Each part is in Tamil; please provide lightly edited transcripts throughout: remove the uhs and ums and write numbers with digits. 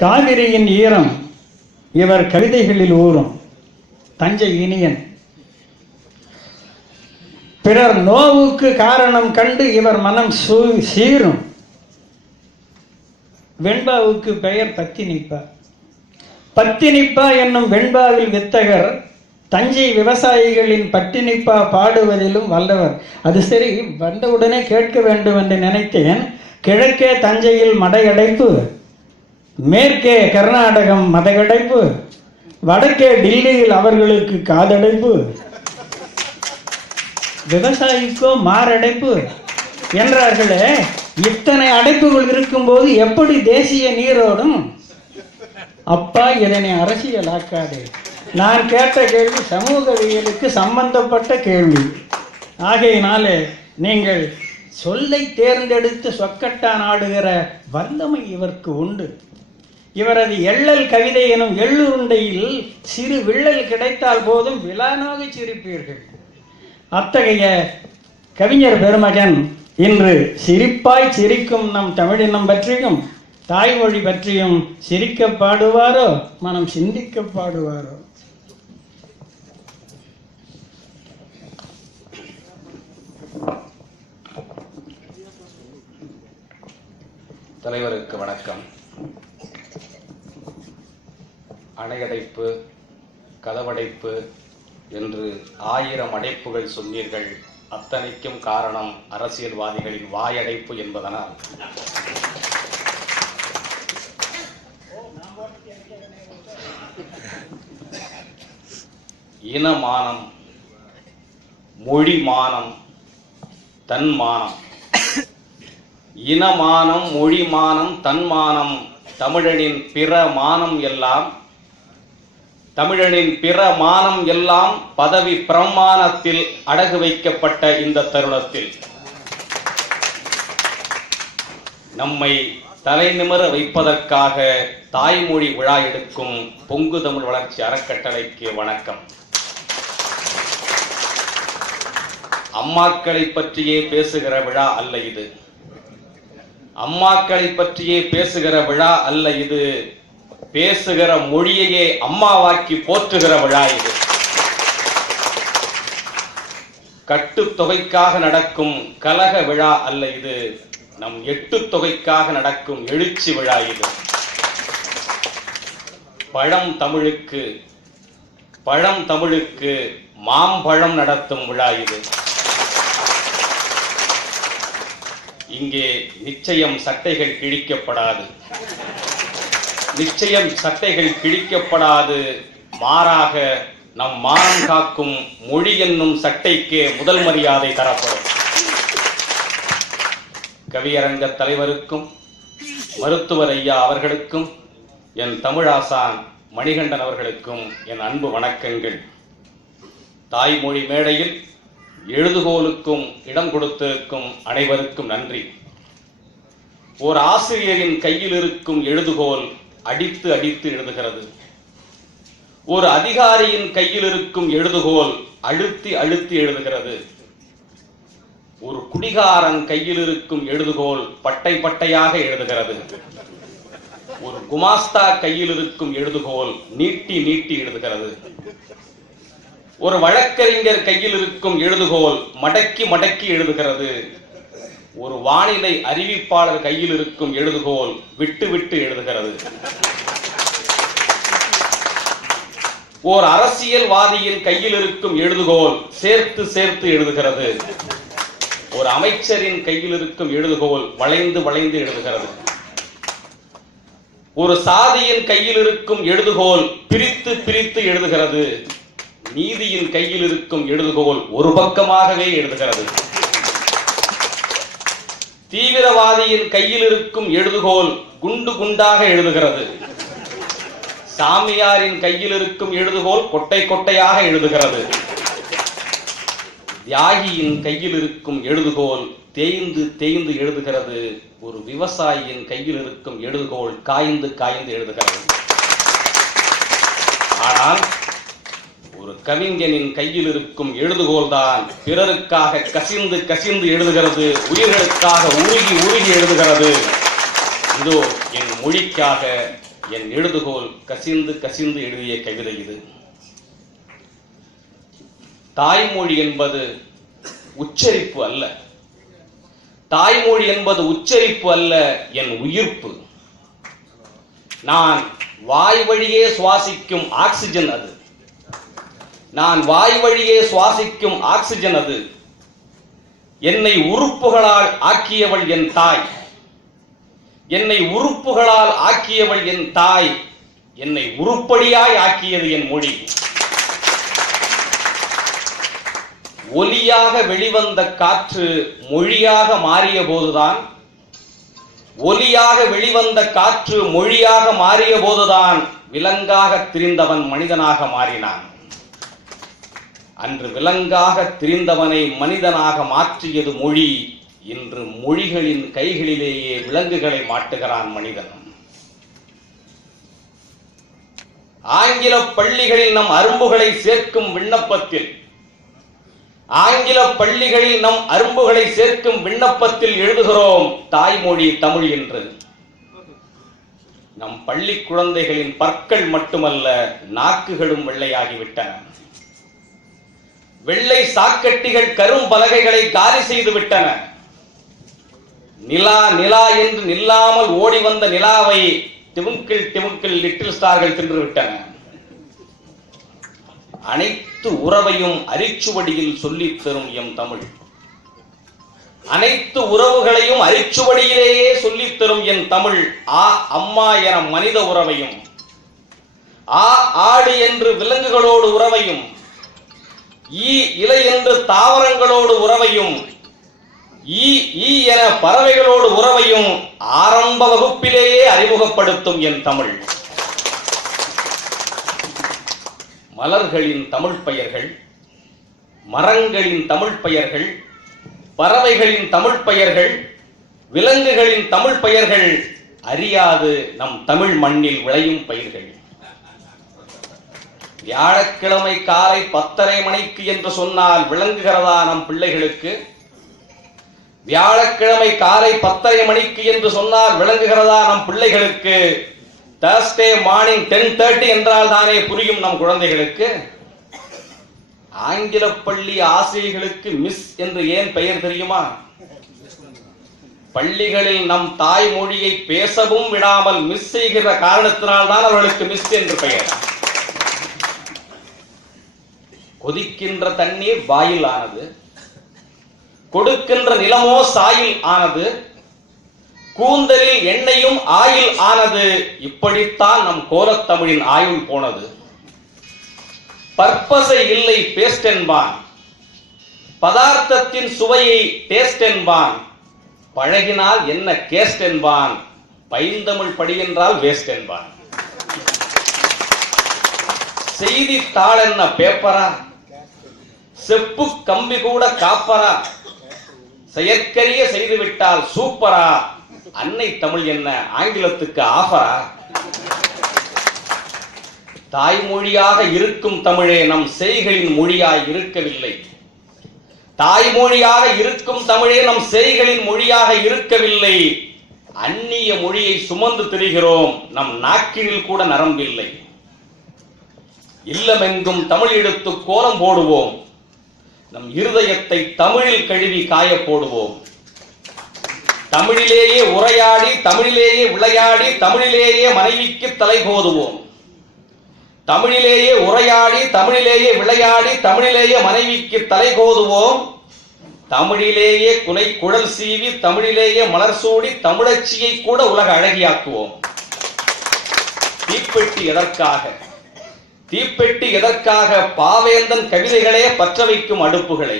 காவிரியின் ஈரம் இவர் கவிதைகளில் ஊறும். தஞ்சை இனியன். பிறர் நோவுக்கு காரணம் கண்டு இவர் மனம் சீரும். வெண்பாவுக்கு பெயர் பத்தினிப்பா. பத்தினிப்பா என்னும் வெண்பாவில் வித்தகர் தஞ்சை விவசாயிகளின் பட்டினிப்பா பாடுவதிலும் வல்லவர். அது சரி, வந்தவுடனே கேட்க வேண்டும் என்று நினைத்தேன். கிழக்கே தஞ்சையில் மடையடைப்பு, மேற்கே கர்நாடகம் மதகடைப்பு, வடக்கே டில்லியில் அவர்களுக்கு காதடைப்பு, விவசாயிக்கோ மாரடைப்பு என்றார்களே. இத்தனை அடைப்புகள் இருக்கும்போது எப்படி தேசிய நீரோடும்? அப்பா, இதனை அரசியலாக்காதே. நான் கேட்ட கேள்வி சமூகவியலுக்கு சம்பந்தப்பட்ட கேள்வி. ஆகையினாலே நீங்கள் சொல்லை தேர்ந்தெடுத்து சொக்கட்டான் ஆடுகிற வல்லமை இவருக்கு உண்டு. இவரது எள்ளல் கவிதை எனும் எள்ளுருண்டையில் சிறு விள்ளல் கிடைத்தால் போதும் விழானாக சிரிப்பீர்கள். அத்தகைய கவிஞர் பெருமகன் இன்று சிரிப்பாய் சிரிக்கும் நம் தமிழினம் பற்றியும் தாய்மொழி பற்றியும் சிரிக்க பாடுவாரோ, மனம் சிந்திக்க பாடுவாரோ? தலைவருக்கு வணக்கம். அணையடைப்பு, கதவடைப்பு என்று 1000 அடைப்புகள் சொன்னீர்கள். அத்தனைக்கும் காரணம் அரசியல்வாதிகளின் வாயடைப்பு என்பதனால் இனமானம், மொழிமானம், தன்மானம். இனமானம், மொழிமானம், தன்மானம், தமிழனின் பிற மானம் எல்லாம், தமிழனின் பிற மானம் எல்லாம் பதவி பிரமாணத்தில் அடகு வைக்கப்பட்ட இந்த தருணத்தில் நம்மை தலைநிமிர வைப்பதற்காக தாய்மொழி விழா எடுக்கும் பொங்கு தமிழ் வளர்ச்சி அறக்கட்டளைக்கு வணக்கம். அம்மாக்களை பற்றியே பேசுகிற விழா அல்ல இது. அம்மாக்களை பற்றியே பேசுகிற விழா அல்ல இது. பேசுகிற மொழியையே அம்மாவாக்கி போற்றுகிற விழா இது. கட்டுத்தொகைக்காக நடக்கும் கலக விழா அல்ல இது. நம் 8 தொகைக்காக நடக்கும் எழுச்சி விழா இது. பழம் தமிழுக்கு மாம்பழம் நடத்தும் விழா இது. இங்கே நிச்சயம் சட்டைகள் கிழிக்கப்படாது. நிச்சயம் சட்டைகள் கிழிக்கப்படாது. மாறாக நம் மானம் காக்கும் மொழி என்னும் சட்டைக்கு முதல் மரியாதை தரப்படும். கவியரங்க தலைவருக்கும் மருத்துவர் ஐயா அவர்களுக்கும் என் தமிழாசான் மணிகண்டன் அவர்களுக்கும் என் அன்பு வணக்கங்கள். தாய்மொழி மேடையில் எழுதுகோலுக்கும் இடம் கொடுத்திருக்கும் அனைவருக்கும் நன்றி. ஓர் ஆசிரியரின் கையில் இருக்கும் எழுதுகோல் அடித்து அடித்து எழுதுகிறது. ஒரு அதிகாரியின் கையில் இருக்கும் எழுதுகோல் அழுத்தி அழுத்தி எழுதுகிறது. ஒரு குடிகாரன் கையில் இருக்கும் எழுதுகோல் பட்டை பட்டையாக எழுதுகிறது. ஒரு குமாஸ்தா கையில் இருக்கும் எழுதுகோல் நீட்டி நீட்டி எழுதுகிறது. ஒரு வழக்கறிஞர் கையில் இருக்கும் எழுதுகோல் மடக்கி மடக்கி எழுதுகிறது. ஒரு வானிலை அறிவிப்பாளர் கையில் இருக்கும் எழுதுகோல் விட்டு விட்டு எழுதுகிறது. ஓர் அரசியல்வாதியின் கையில் இருக்கும் எழுதுகோல் சேர்த்து சேர்த்து எழுதுகிறது. ஒரு அமைச்சரின் கையில் இருக்கும் எழுதுகோல் வளைந்து வளைந்து எழுதுகிறது. ஒரு சாதியின் கையில் இருக்கும் எழுதுகோல் பிரித்து பிரித்து எழுதுகிறது. நீதியின் கையில் இருக்கும் எழுதுகோல் ஒரு பக்கமாகவே எழுதுகிறது. தீவிரவாதியின் கையில் இருக்கும் எழுதுகோல் குண்டு குண்டாக எழுதுகிறது. சாமியாரின் கையில் இருக்கும் எழுதுகோல் கொட்டை கொட்டையாக எழுதுகிறது. தியாகியின் கையில் இருக்கும் எழுதுகோல் தேய்ந்து தேய்ந்து எழுதுகிறது. ஒரு விவசாயியின் கையில் இருக்கும் எழுதுகோல் காய்ந்து காய்ந்து எழுதுகிறது. ஆனால் ஒரு கவிஞனின் கையில் இருக்கும் எழுதுகோல் தான் பிறருக்காக கசிந்து கசிந்து எழுதுகிறது. உயிர்களுக்காக உருகி உருகி எழுதுகிறது. இதோ என் மொழிக்காக என் எழுதுகோல் கசிந்து கசிந்து எழுதிய கவிதை இது. தாய்மொழி என்பது உச்சரிப்பு அல்ல, தாய்மொழி என்பது உச்சரிப்பு அல்ல, என் உயிர்ப்பு. நான் வாய் வழியே சுவாசிக்கும் ஆக்சிஜன் அது, நான் வாய் வழியே சுவாசிக்கும் ஆக்சிஜன் அது. என்னை உறுப்புகளால் ஆக்கியவள் என் தாய், என்னை உறுப்புகளால் ஆக்கியவள் என் தாய், என்னை உருப்படியாய் ஆக்கியது என் மொழி. ஒலியாக வெளிவந்த காற்று மொழியாக மாறிய போதுதான், ஒலியாக வெளிவந்த காற்று மொழியாக மாறிய போதுதான் விலங்காக திரிந்தவன் மனிதனாக மாறினான். அன்று விலங்காக திரிந்தவனை மனிதனாக மாற்றியது மொழி. இன்று மொழிகளின் கைகளிலேயே விலங்குகளை மாட்டுகிறான் மனிதன். ஆங்கில பள்ளிகளில் நம் அரும்புகளை சேர்க்கும் விண்ணப்பத்தில், ஆங்கில பள்ளிகளில் நம் அரும்புகளை சேர்க்கும் விண்ணப்பத்தில் எழுதுகிறோம் தாய்மொழி தமிழ் என்று. நம் பள்ளி குழந்தைகளின் பற்கள் மட்டுமல்ல, நாக்குகளும் வெள்ளையாகிவிட்டன. வெள்ளை சாக்கட்டிகள் கரும் பலகைகளை காலி செய்து விட்டன. நிலா நிலா என்று நில்லாமல் ஓடி வந்த நிலாவை டிவிங்கிள் டிவிங்கிள் லிட்டில் ஸ்டார்கள் தின்று விட்டன. அனைத்து உறவையும் அரிச்சுவடியில் சொல்லித் தரும் எம் தமிழ், அனைத்து உறவுகளையும் அரிச்சுவடியிலேயே சொல்லித் தரும் என் தமிழ். ஆ அம்மா என மனித உறவையும், ஆ ஆடு என்று விலங்குகளோடு உறவையும், ஈ இலை என்று தாவரங்களோடு உறவையும், ஈ ஈ என பறவைகளோடு உறவையும் ஆரம்ப வகுப்பிலேயே அறிமுகப்படுத்தும் என் தமிழ். மலர்களின் தமிழ் பெயர்கள், மரங்களின் தமிழ் பெயர்கள், பறவைகளின் தமிழ் பெயர்கள், விலங்குகளின் தமிழ் பெயர்கள் அறியாது நம் தமிழ் மண்ணில் விளையும் பயிர்கள். வியாழக்கிழமை காலை 10:30 மணிக்கு என்று சொன்னால் விளங்குகிறதா நம் பிள்ளைகளுக்கு? வியாழக்கிழமை காலை 10:30 மணிக்கு என்று சொன்னால் விளங்குகிறதா நம் பிள்ளைகளுக்கு? Thursday morning 10:30 என்றால் தானே புரியும் நம் குழந்தைகளுக்கு. ஆங்கில பள்ளி ஆசிரியர்களுக்கு மிஸ் என்று ஏன் பெயர் தெரியுமா? பள்ளிகளில் நம் தாய்மொழியை பேசவும் விடாமல் மிஸ் செய்கிற காரணத்தினால் தான் அவர்களுக்கு மிஸ் என்று பெயர். கொதிக்கின்ற தண்ணீர் வாயில் ஆனது, கொடுக்கின்ற நிலமோ சாயில் ஆனது, கூந்தலில் எண்ணெயும் ஆயில் ஆனது. இப்படித்தான் நம் கோலத்தமிழின் ஆயுள் போனது. பற்பசை இல்லை பேஸ்ட் என்பான், பதார்த்தத்தின் சுவையை டேஸ்ட் என்பான், பழகினால் என்ன கேஸ்ட் என்பான், பைந்தமிழ் படி என்றால் வேஸ்ட் என்பான். செய்தித்தாள் என்ன பேப்பரா, செப்பு கம்பி கூட காப்பரா, செயற்கரிய செய்துவிட்டால் சூப்பரா, அன்னை தமிழ் என்ன ஆங்கிலத்துக்கு ஆஃபரா? தாய்மொழியாக இருக்கும் தமிழே நம் செய்கையின் மொழியாய் இருக்கவில்லை. தாய்மொழியாக இருக்கும் தமிழே நம் செய்கையின் மொழியாக இருக்கவில்லை. அந்நிய மொழியை சுமந்து திரிகிறோம், நம் நாக்கினில் கூட நரம்பில்லை. இல்லமெங்கும் தமிழ் எடுத்து கோலம் போடுவோம், நம் இருதயத்தை தமிழில் கழுவி காய போடுவோம். தமிழிலேயே உரையாடி, தமிழிலேயே விளையாடி, தமிழிலேயே மனைவிக்கு தலை கோதுவோம். தமிழிலேயே உரையாடி, தமிழிலேயே விளையாடி, தமிழிலேயே மனைவிக்கு தலை கோதுவோம். தமிழிலேயே குழல் சீவி, தமிழிலேயே மலர் சூடி, தமிழச்சியை கூட உலக அழகியாக்குவோம். தீப்பெட்டி எதற்காக, தீப்பெட்டி எதற்காக? பாவேந்தன் கவிதைகளே பற்ற வைக்கும் அடுப்புகளை.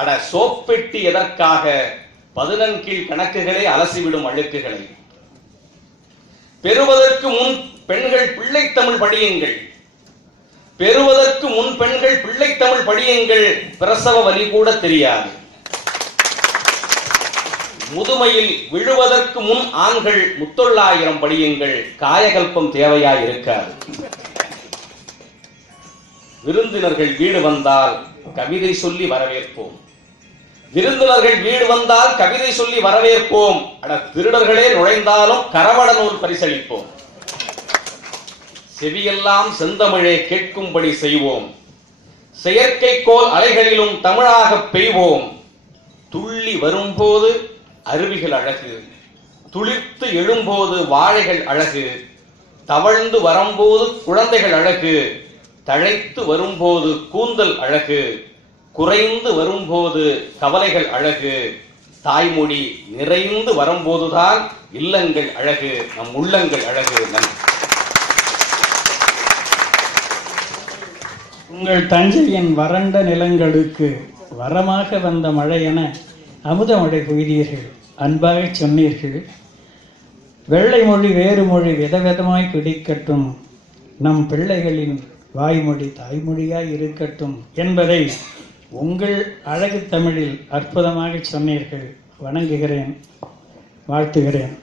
அட சோப்பெட்டி எதற்காக? 11 கணக்குகளே அலசிவிடும் அழுக்குகளை. பெறுவதற்கு முன் பெண்கள் பிள்ளைத்தமிழ் படியுங்கள், பெறுவதற்கு முன் பெண்கள் பிள்ளைத்தமிழ் படியுங்கள், பிரசவ வலி கூட தெரியாது. முதுமையில் விழுவதற்கு முன் ஆண்கள் 300,000 படியுங்கள், காயகல்பம் தேவையாய் இருக்காது. விருந்தினர்கள் வீடு வந்தால் கவிதை சொல்லி வரவேற்போம், விருந்தினர்கள் வீடு வந்தால் கவிதை சொல்லி வரவேற்போம். அட திருடர்களே நுழைந்தாலும் கரவட நூல் பரிசளிப்போம். செவியெல்லாம் செந்தமிழே கேட்கும்படி செய்வோம். செயற்கைக்கோள் அலைகளிலும் தமிழாக பெய்வோம். துள்ளி வரும்போது அருவிகள் அழகு, துளிர்த்து எழும்போது வாழைகள் அழகு, தவழ்ந்து வரும்போது குழந்தைகள் அழகு, தழைத்து வரும்போது கூந்தல் அழகு, குறைந்து வரும்போது கவலைகள் அழகு, தாய்மொழி நிறைந்து வரும்போதுதான் இல்லங்கள் அழகு, நம் உள்ளங்கள் அழகு. உங்கள் தஞ்சையின் வறண்ட நிலங்களுக்கு வரமாக வந்த மழை என அமுத மழை பொய்தீர்கள், அன்பாக சொன்னீர்கள். வெள்ளை மொழி வேறு மொழி விதவிதமாய் பிடிக்கட்டும், நம் பிள்ளைகளின் வாய்மொழி தாய்மொழியாய் இருக்கட்டும் என்பதை உங்கள் அழகு தமிழில் அற்புதமாக சொன்னீர்கள். வணங்குகிறேன், வாழ்த்துகிறேன்.